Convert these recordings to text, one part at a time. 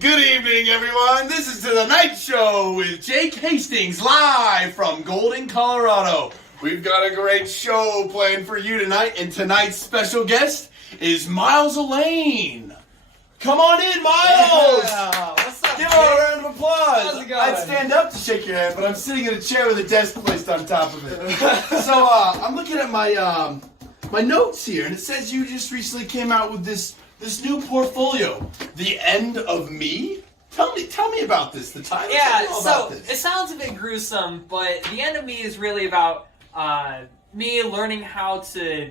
Good evening, everyone. This is The Night Show with Jake Hastings, live from Golden, Colorado. We've got a great show planned for you tonight, and tonight's special guest is Miles Allain. Come on in, Miles! Yeah. What's up, Give Jake? a round of applause. How's it going? I'd stand up to shake your hand, but I'm sitting in a chair with a desk placed on top of it. So, I'm looking at my my notes here, and it says you just recently came out with this new portfolio, The End of Me. Tell me about this. The title. Yeah, Tell me all so about this. it sounds a bit gruesome, but The End of Me is really about me learning how to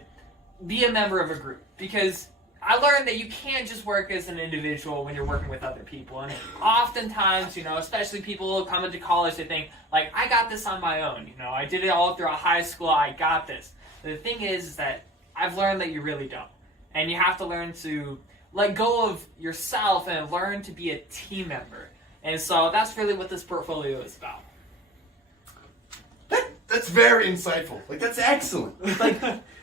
be a member of a group. Because I learned that you can't just work as an individual when you're working with other people. And oftentimes, especially people coming to college, they think, like, I got this on my own. I did it all throughout high school. I got this. The thing is that I've learned that you really don't. And you have to learn to let go of yourself and learn to be a team member. And so that's really what this portfolio is about. That's very insightful. Like, that's excellent. Like,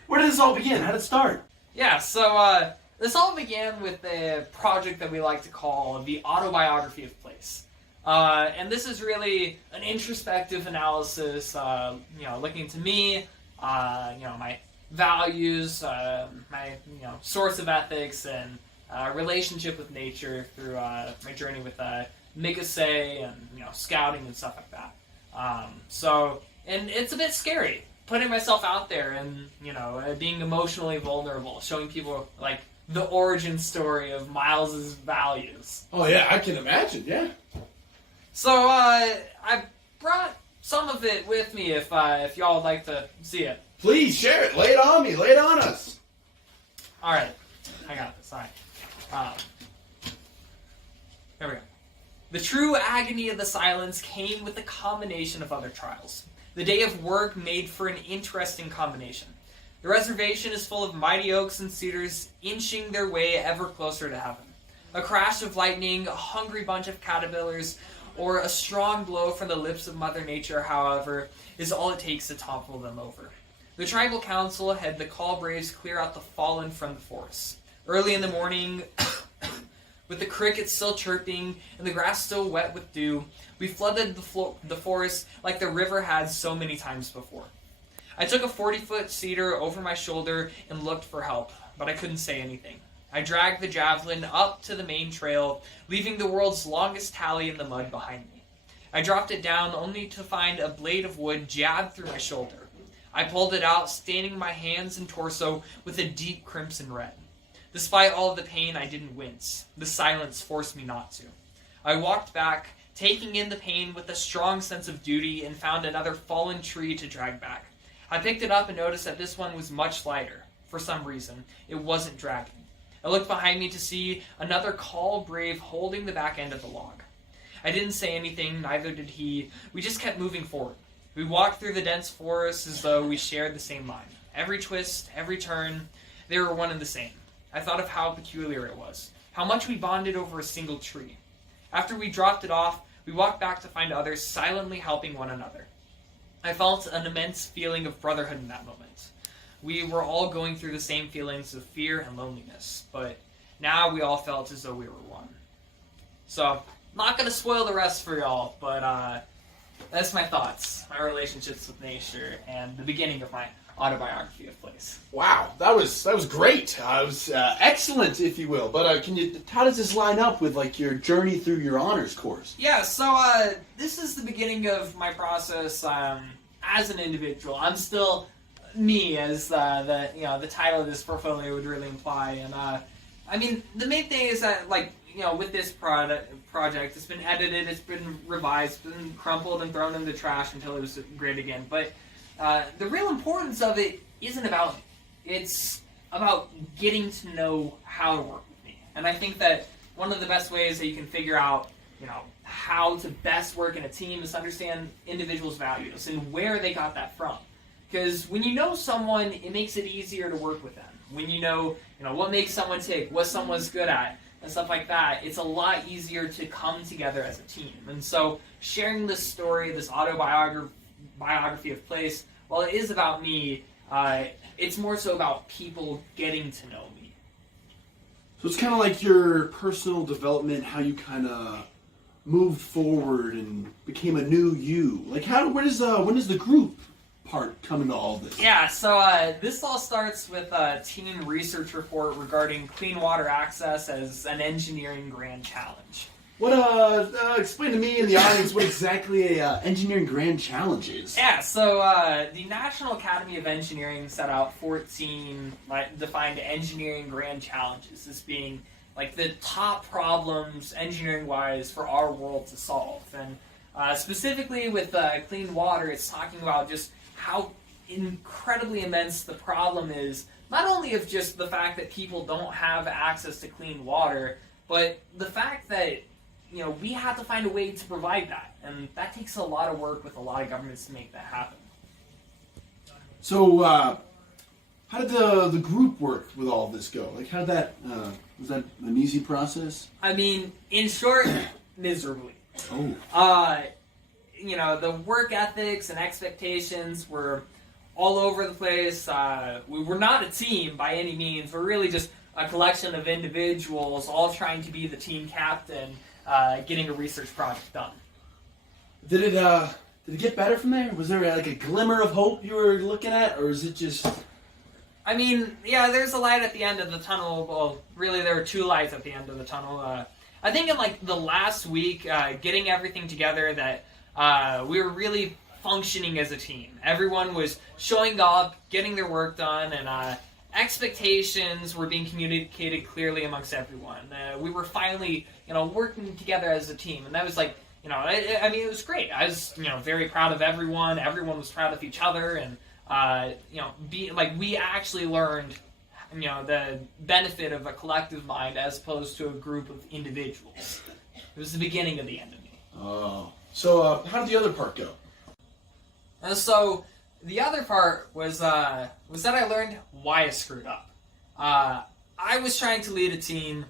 where did this all begin? How did it start? Yeah, so this all began with a project that we like to call the autobiography of place. And this is really an introspective analysis, looking to me, my values, my source of ethics, and relationship with nature through my journey with Mikase and scouting and stuff like that. And it's a bit scary putting myself out there and being emotionally vulnerable, showing people like the origin story of Miles's values. Oh yeah, I can imagine. Yeah. So I brought some of it with me if y'all would like to see it. Please share it. Lay it on me. Lay it on us. All right, I got this. All right. There we go. The true agony of the silence came with a combination of other trials. The day of work made for an interesting combination. The reservation is full of mighty oaks and cedars inching their way ever closer to heaven. A crash of lightning, a hungry bunch of caterpillars, or a strong blow from the lips of Mother Nature, however, is all it takes to topple them over. The tribal council had the call braves clear out the fallen from the forest. Early in the morning, with the crickets still chirping and the grass still wet with dew, we flooded the forest like the river had so many times before. I took a 40-foot cedar over my shoulder and looked for help, but I couldn't say anything. I dragged the javelin up to the main trail, leaving the world's longest tally in the mud behind me. I dropped it down only to find a blade of wood jabbed through my shoulder. I pulled it out, staining my hands and torso with a deep crimson red. Despite all of the pain, I didn't wince. The silence forced me not to. I walked back, taking in the pain with a strong sense of duty, and found another fallen tree to drag back. I picked it up and noticed that this one was much lighter. For some reason, it wasn't dragging. I looked behind me to see another call brave holding the back end of the log. I didn't say anything, neither did he. We just kept moving forward. We walked through the dense forest as though we shared the same mind. Every twist, every turn, they were one and the same. I thought of how peculiar it was, how much we bonded over a single tree. After we dropped it off, we walked back to find others silently helping one another. I felt an immense feeling of brotherhood in that moment. We were all going through the same feelings of fear and loneliness, but now we all felt as though we were one. So, not going to spoil the rest for y'all, but that's my thoughts, my relationships with nature, and the beginning of my autobiography of place. Wow, that was great. It was excellent, if you will. But how does this line up with like your journey through your honors course? Yeah, so this is the beginning of my process as an individual. I'm still me, as the title of this portfolio would really imply. And I mean, the main thing is that with this project, it's been edited, it's been revised, it's been crumpled and thrown in the trash until it was great again. But the real importance of it isn't about me. It's about getting to know how to work with me. And I think that one of the best ways that you can figure out, how to best work in a team is to understand individuals' values and where they got that from. Because when you know someone, it makes it easier to work with them. When you know what makes someone tick, what someone's good at, and stuff like that, it's a lot easier to come together as a team. And so sharing this story, this autobiography of place, while it is about me, it's more so about people getting to know me. So it's kind of like your personal development, how you kind of moved forward and became a new you. Like, when does the group part come into all of this? Yeah, so this all starts with a team research report regarding clean water access as an engineering grand challenge. What, explain to me and the audience what exactly a engineering grand challenge is. Yeah, so the National Academy of Engineering set out 14 defined engineering grand challenges as being like the top problems engineering-wise for our world to solve. And specifically with clean water, it's talking about just how incredibly immense the problem is, not only of just the fact that people don't have access to clean water, but the fact that we have to find a way to provide that, and that takes a lot of work with a lot of governments to make that happen. So, how did the group work with all of this go? Like, how did that, was that an easy process? I mean, in short, miserably. Oh. The work ethics and expectations were all over the place. We were not a team by any means. We're really just a collection of individuals all trying to be the team captain, getting a research project done. Did it get better from there? Was there like a glimmer of hope you were looking at, or is it just... I mean, yeah, there's a light at the end of the tunnel. Well, really, there were two lights at the end of the tunnel. I think in like the last week, getting everything together, that we were really functioning as a team. Everyone was showing up, getting their work done, and expectations were being communicated clearly amongst everyone. We were finally, working together as a team, and that was like, it was great. I was, very proud of everyone. Everyone was proud of each other, and we actually learned, the benefit of a collective mind as opposed to a group of individuals. It was the beginning of the end of me. Oh. So, how did the other part go? And so, the other part was that I learned why I screwed up. I was trying to lead a team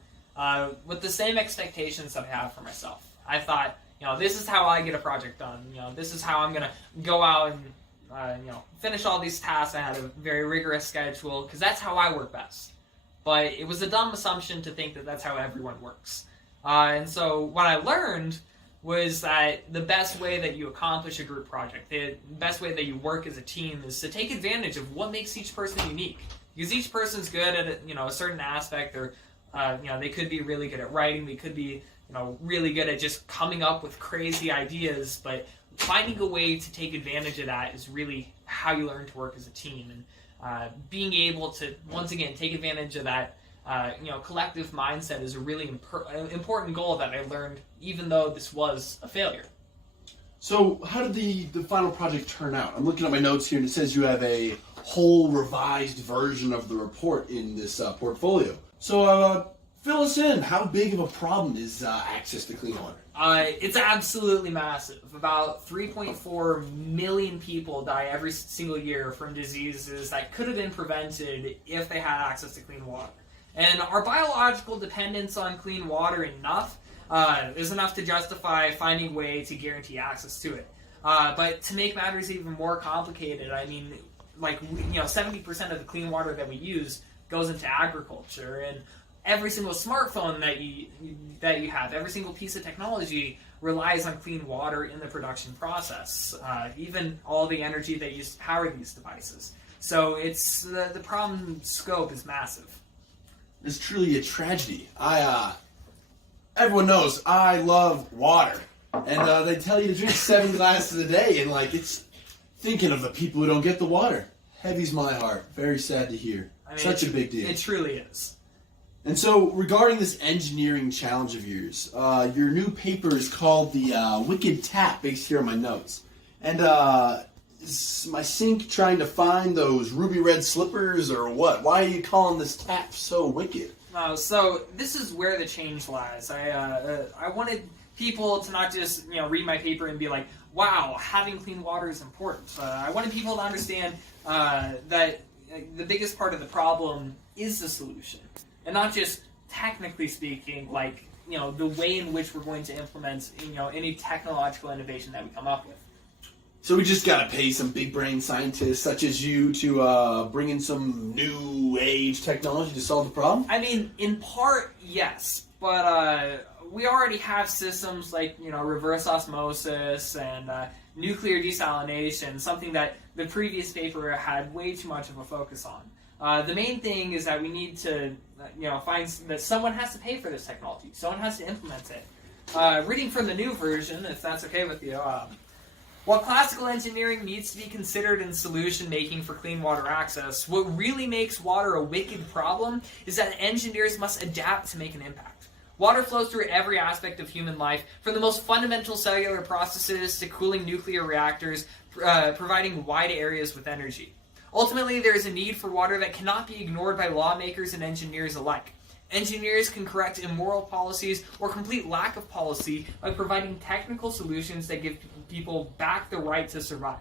with the same expectations that I have for myself. I thought, this is how I get a project done. This is how I'm going to go out and finish all these tasks. I had a very rigorous schedule because that's how I work best. But it was a dumb assumption to think that that's how everyone works. And so what I learned was that the best way that you accomplish a group project, the best way that you work as a team, is to take advantage of what makes each person unique. Because each person's good at a certain aspect. Or they could be really good at writing. They could be really good at just coming up with crazy ideas. But finding a way to take advantage of that is really how you learn to work as a team. And being able to once again take advantage of that collective mindset is a really important goal that I learned, even though this was a failure. So, how did the final project turn out? I'm looking at my notes here, and it says you have a whole revised version of the report in this portfolio. So, fill us in. How big of a problem is access to clean water? It's absolutely massive. About 3.4 million people die every single year from diseases that could have been prevented if they had access to clean water. And our biological dependence on clean water is enough to justify finding a way to guarantee access to it. But to make matters even more complicated, 70% of the clean water that we use goes into agriculture, and every single smartphone that you have, every single piece of technology relies on clean water in the production process. Even all the energy that you use to power these devices. So it's the problem scope is massive. It's truly a tragedy. Everyone knows I love water, and they tell you to drink 7 glasses a day, and it's thinking of the people who don't get the water. Heavies my heart. Very sad to hear. Such a big deal. It truly is. And so, regarding this engineering challenge of yours, your new paper is called the Wicked Tap, based here on my notes. And is my sink trying to find those ruby red slippers, or what? Why are you calling this tap so wicked? So this is where the change lies. I wanted people to not just read my paper and be like, wow, having clean water is important. I wanted people to understand that the biggest part of the problem is the solution, and not just technically speaking, the way in which we're going to implement any technological innovation that we come up with. So we just gotta pay some big brain scientists such as you to bring in some new age technology to solve the problem? I mean, in part, yes, but we already have systems like, reverse osmosis and nuclear desalination, something that the previous paper had way too much of a focus on. The main thing is that we need to, find that someone has to pay for this technology. Someone has to implement it. Reading from the new version, if that's okay with you. While classical engineering needs to be considered in solution making for clean water access, what really makes water a wicked problem is that engineers must adapt to make an impact. Water flows through every aspect of human life, from the most fundamental cellular processes to cooling nuclear reactors, providing wide areas with energy. Ultimately, there is a need for water that cannot be ignored by lawmakers and engineers alike. Engineers can correct immoral policies or complete lack of policy by providing technical solutions that give people back the right to survive.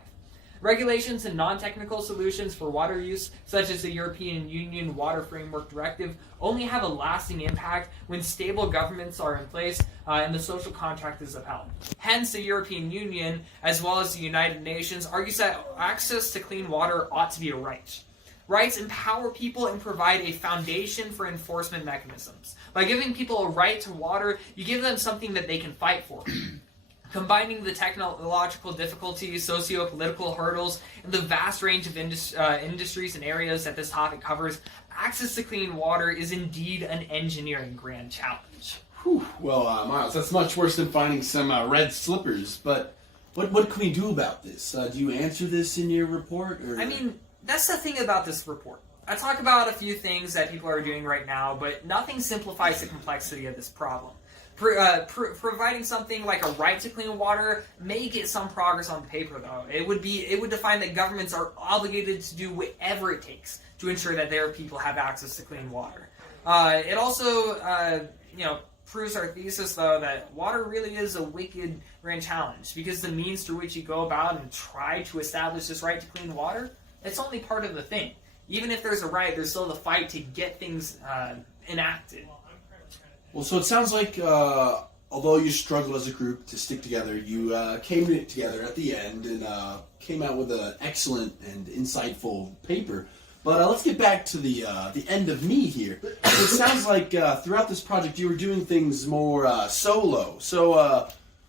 Regulations and non-technical solutions for water use, such as the European Union Water Framework Directive, only have a lasting impact when stable governments are in place and the social contract is upheld. Hence, the European Union, as well as the United Nations, argues that access to clean water ought to be a right. Rights empower people and provide a foundation for enforcement mechanisms. By giving people a right to water, you give them something that they can fight for. Combining the technological difficulties, socio-political hurdles, and the vast range of industries and areas that this topic covers, access to clean water is indeed an engineering grand challenge. Whew. Well, Miles, that's much worse than finding some red slippers. But what can we do about this? Do you answer this in your report? Or? I mean, that's the thing about this report. I talk about a few things that people are doing right now, but nothing simplifies the complexity of this problem. Providing something like a right to clean water may get some progress on paper, though. It would define that governments are obligated to do whatever it takes to ensure that their people have access to clean water. It also, proves our thesis, though, that water really is a wicked grand challenge, because the means through which you go about and try to establish this right to clean water, it's only part of the thing. Even if there's a right, there's still the fight to get things enacted. Well, so it sounds like, although you struggled as a group to stick together, you came together at the end and came out with an excellent and insightful paper. But let's get back to the end of me here. It sounds like throughout this project you were doing things more solo. So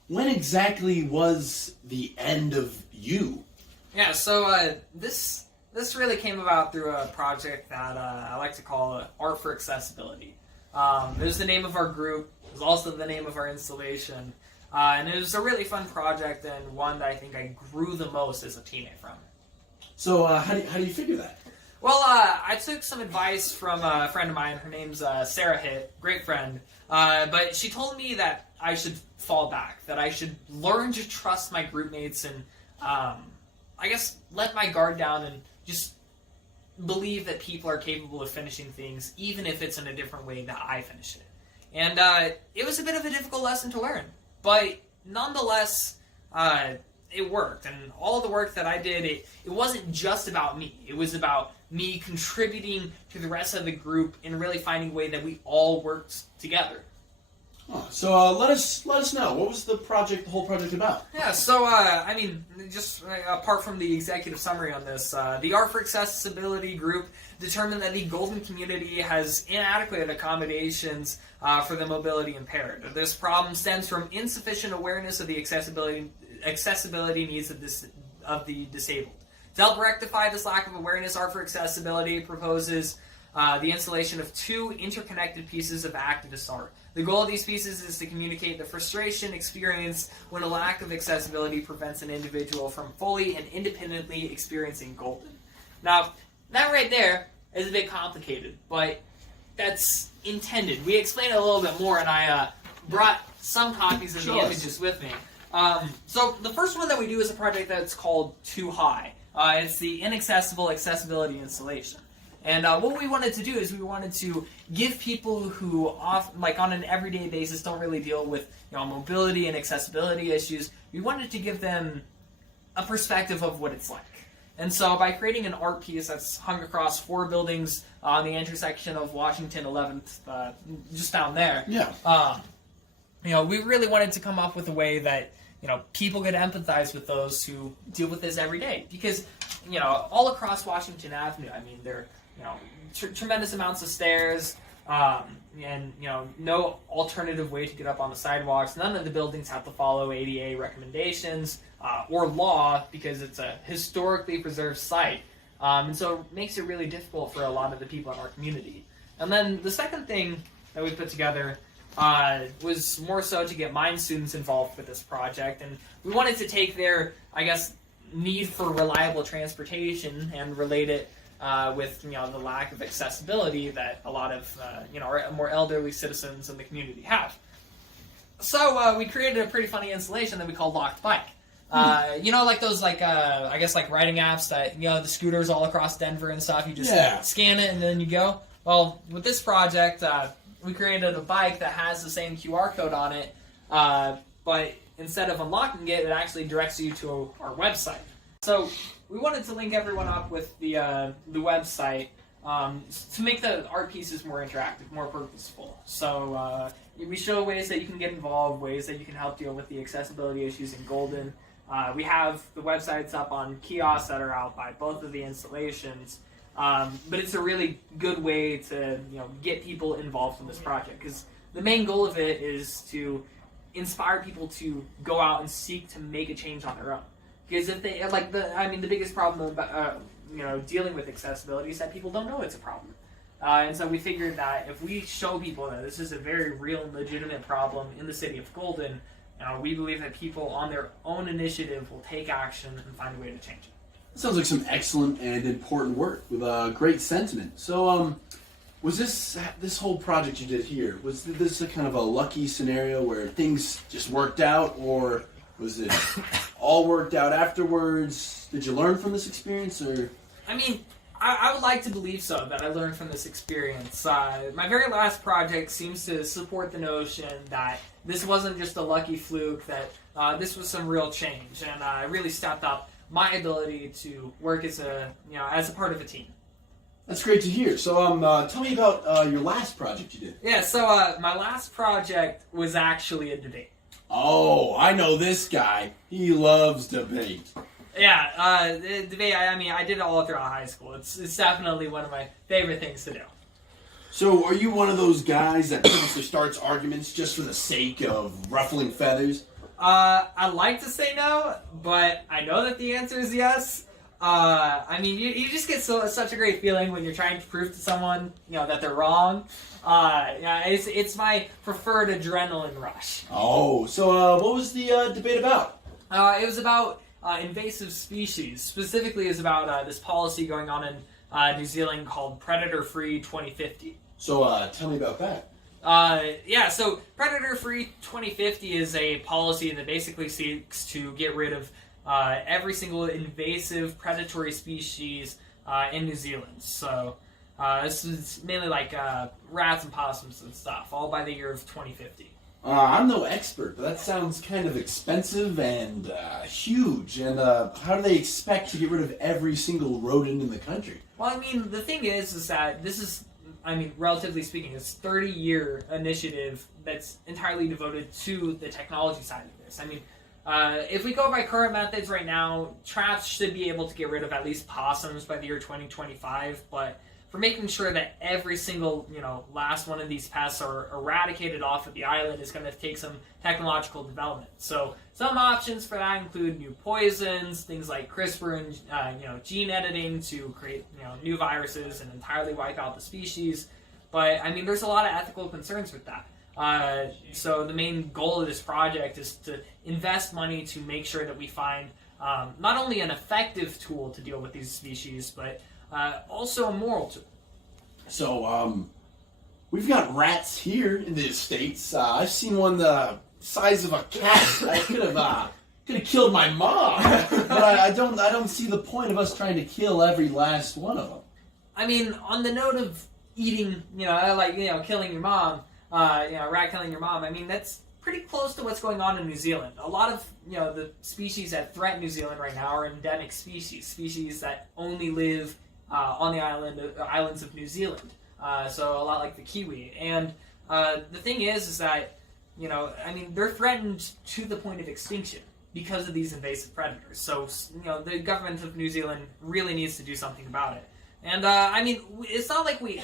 when exactly was the end of you? Yeah, so this really came about through a project that I like to call Art for Accessibility. It was the name of our group. It was also the name of our installation. And it was a really fun project and one that I think I grew the most as a teammate from. So how do you figure that? Well, I took some advice from a friend of mine. Her name's Sarah Hitt, great friend. But she told me that I should fall back, that I should learn to trust my group mates and, I guess, let my guard down and just believe that people are capable of finishing things, even if it's in a different way that I finish it. And it was a bit of a difficult lesson to learn, but nonetheless, it worked. And all the work that I did, it wasn't just about me. It was about me contributing to the rest of the group and really finding a way that we all worked together. Oh, so let us know, what was the whole project about? Yeah, so just apart from the executive summary on this, the Art for Accessibility group determined that the Golden community has inadequate accommodations for the mobility impaired. This problem stems from insufficient awareness of the accessibility needs of the disabled. To help rectify this lack of awareness, Art for Accessibility proposes the installation of two interconnected pieces of activist art. The goal of these pieces is to communicate the frustration experienced when a lack of accessibility prevents an individual from fully and independently experiencing Golden. Now, that right there is a bit complicated, but that's intended. We explain it a little bit more, and I brought some copies of the images with me. So the first one that we do is a project that's called Too High. It's the Inaccessible Accessibility Installation. And what we wanted to do is we wanted to give people who, on an everyday basis, don't really deal with mobility and accessibility issues, we wanted to give them a perspective of what it's like. And so by creating an art piece that's hung across 4 buildings on the intersection of Washington 11th, just down there, yeah. we really wanted to come up with a way that people could empathize with those who deal with this every day. Because, all across Washington Avenue, I mean, there are, tremendous amounts of stairs, and, no alternative way to get up on the sidewalks. None of the buildings have to follow ADA recommendations or law because it's a historically preserved site. And so it makes it really difficult for a lot of the people in our community. And then the second thing that we put together was more so to get mine students involved with this project. And we wanted to take their, need for reliable transportation and relate it with, the lack of accessibility that a lot of, our more elderly citizens in the community have. So we created a pretty funny installation that we called Locked Bike. Like those, like riding apps that, the scooters all across Denver and stuff, you just scan it and then you go. Well, with this project, we created a bike that has the same QR code on it, but instead of unlocking it, it actually directs you to our website. So we wanted to link everyone up with the website to make the art pieces more interactive, more purposeful. So we show ways that you can get involved, ways that you can help deal with the accessibility issues in Golden. We have the websites up on kiosks that are out by both of the installations. But it's a really good way to get people involved in this project, because the main goal of it is to inspire people to go out and seek to make a change on their own. Because if they the biggest problem about dealing with accessibility is that people don't know it's a problem, and so we figured that if we show people that this is a very real and legitimate problem in the city of Golden, we believe that people on their own initiative will take action and find a way to change it. Sounds like some excellent and important work with a great sentiment. So, was this whole project you did here, was this a kind of a lucky scenario where things just worked out, or was it all worked out afterwards? Did you learn from this experience, or? I would like to believe so, that I learned from this experience. My very last project seems to support the notion that this wasn't just a lucky fluke, that this was some real change, and I really stepped up my ability to work as a part of a team. That's great to hear. So, tell me about your last project you did. Yeah, so my last project was actually a debate. Oh, I know this guy. He loves debate. Yeah, debate. I did it all throughout high school. It's definitely one of my favorite things to do. So, are you one of those guys that purposely starts arguments just for the sake of ruffling feathers? I'd like to say no, but I know that the answer is yes. You just get such a great feeling when you're trying to prove to someone, that they're wrong. It's my preferred adrenaline rush. Oh, so what was the debate about? It was about invasive species. Specifically, it's about this policy going on in New Zealand called Predator Free 2050. So tell me about that. So Predator Free 2050 is a policy that basically seeks to get rid of every single invasive predatory species in New Zealand. So this is mainly like rats and possums and stuff, all by the year of 2050. I'm no expert, but that sounds kind of expensive and huge. And how do they expect to get rid of every single rodent in the country? Well, the thing is that this is, relatively speaking, it's a 30-year initiative that's entirely devoted to the technology side of this. If we go by current methods right now, traps should be able to get rid of at least possums by the year 2025, but for making sure that every single, last one of these pests are eradicated off of the island is going to take some technological development. So some options for that include new poisons, things like CRISPR and, gene editing to create, new viruses and entirely wipe out the species. But, there's a lot of ethical concerns with that. So the main goal of this project is to invest money to make sure that we find not only an effective tool to deal with these species, but also a moral tool. So, we've got rats here in the States. I've seen one the size of a cat. I could have killed my mom, but I don't see the point of us trying to kill every last one of them. On the note of eating, killing your mom, rat killing your mom, that's pretty close to what's going on in New Zealand. A lot of, the species that threaten New Zealand right now are endemic species that only live on the islands of New Zealand. So a lot like the kiwi. And the thing is that, they're threatened to the point of extinction. because of these invasive predators. So, the government of New Zealand really needs to do something about it. And it's not like we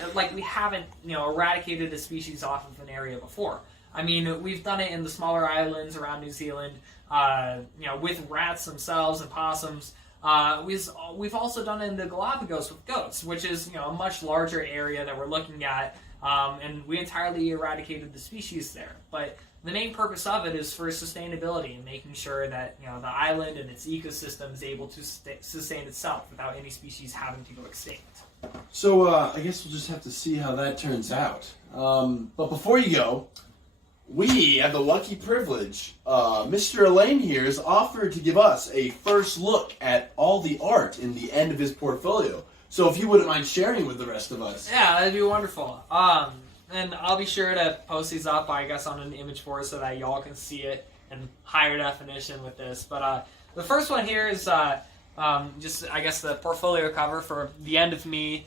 haven't eradicated a species off of an area before. I mean, we've done it in the smaller islands around New Zealand, with rats themselves and possums. We've also done it in the Galapagos with goats, which is a much larger area that we're looking at, and we entirely eradicated the species there. But the main purpose of it is for sustainability and making sure that the island and its ecosystem is able to sustain itself without any species having to go extinct. So I guess we'll just have to see how that turns out. But before you go, we have the lucky privilege. Mr. Allain here has offered to give us a first look at all the art in the end of his portfolio. So if you wouldn't mind sharing with the rest of us. Yeah, that'd be wonderful. And I'll be sure to post these up, I guess, on an image board so that y'all can see it in higher definition with this. But the first one here is just, I guess, the portfolio cover for the end of me.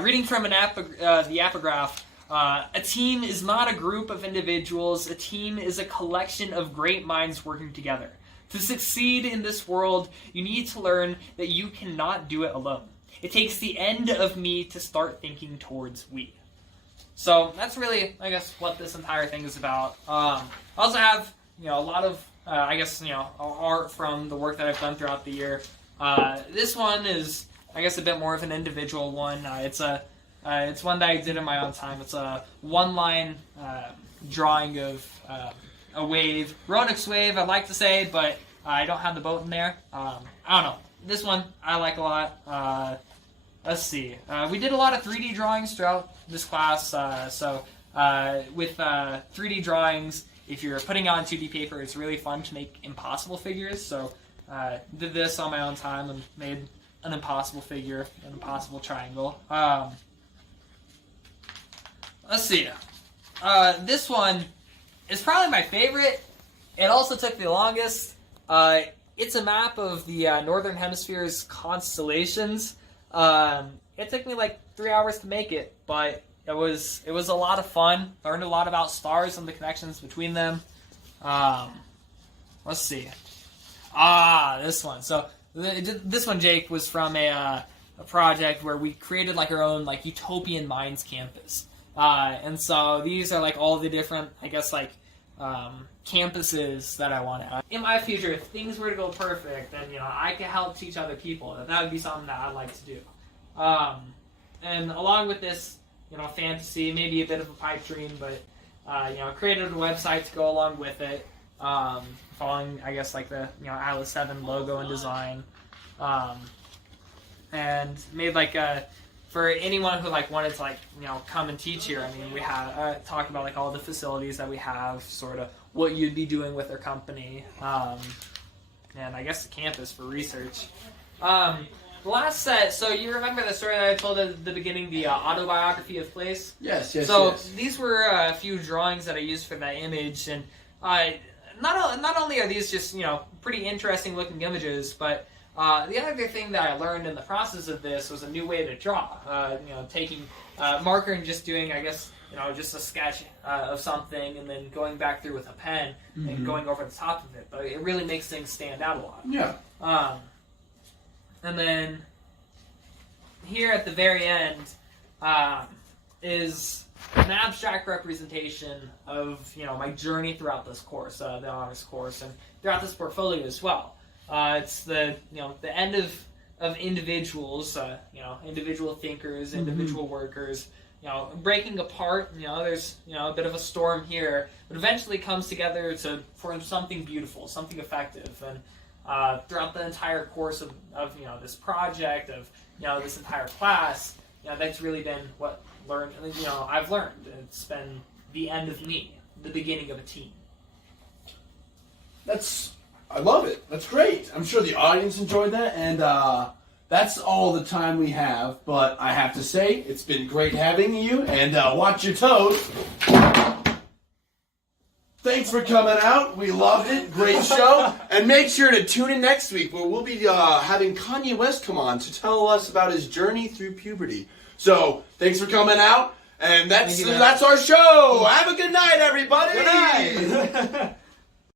Reading from the epigraph, a team is not a group of individuals. A team is a collection of great minds working together. To succeed in this world, you need to learn that you cannot do it alone. It takes the end of me to start thinking towards we. So that's really, I guess, what this entire thing is about. I also have, a lot of, art from the work that I've done throughout the year. This one is, I guess, a bit more of an individual one. It's one that I did in my own time. It's a one-line drawing of a wave, Roanoke's wave, I'd like to say, but I don't have the boat in there. I don't know. This one I like a lot. Let's see. We did a lot of 3D drawings throughout this class. With 3D drawings, if you're putting on 2D paper, it's really fun to make impossible figures. So did this on my own time and made an impossible figure, an impossible triangle. Let's see. This one is probably my favorite. It also took the longest. It's a map of the Northern Hemisphere's constellations. It took me like 3 hours to make it, but it was a lot of fun. Learned a lot about stars and the connections between them. Let's see. This one. So this one, Jake, was from a project where we created like our own like utopian minds campus. And so these are like all the different, I guess, like campuses that I want to. In my future, if things were to go perfect, then I could help teach other people. That would be something that I'd like to do. And along with this, fantasy, maybe a bit of a pipe dream, but created a website to go along with it, following, I guess, like the Atlas 7 logo and design, and made like a. For anyone who wanted to come and teach here, I mean, we have talked about all the facilities that we have, sort of what you'd be doing with their company, and I guess the campus for research. The last set, so you remember the story that I told at the beginning, the autobiography of place? Yes. So these were a few drawings that I used for that image, and not only are these just pretty interesting looking images, but the other thing that I learned in the process of this was a new way to draw. Taking marker and just doing, I guess, just a sketch of something and then going back through with a pen and going over the top of it. But it really makes things stand out a lot. Yeah. And then here at the very end is an abstract representation of my journey throughout this course, the honors course, and throughout this portfolio as well. It's the the end of individuals, individual thinkers, individual workers, breaking apart. There's a bit of a storm here, but eventually comes together to form something beautiful, something effective. And throughout the entire course of this project, of this entire class, that's really been what I've learned. It's been the end of me, the beginning of a team. I love it. That's great. I'm sure the audience enjoyed that, and that's all the time we have. But I have to say, it's been great having you, and watch your toes. Thanks for coming out. We loved it. Great show. And make sure to tune in next week, where we'll be having Kanye West come on to tell us about his journey through puberty. So, thanks for coming out, and that's our show. Have a good night, everybody. Good night.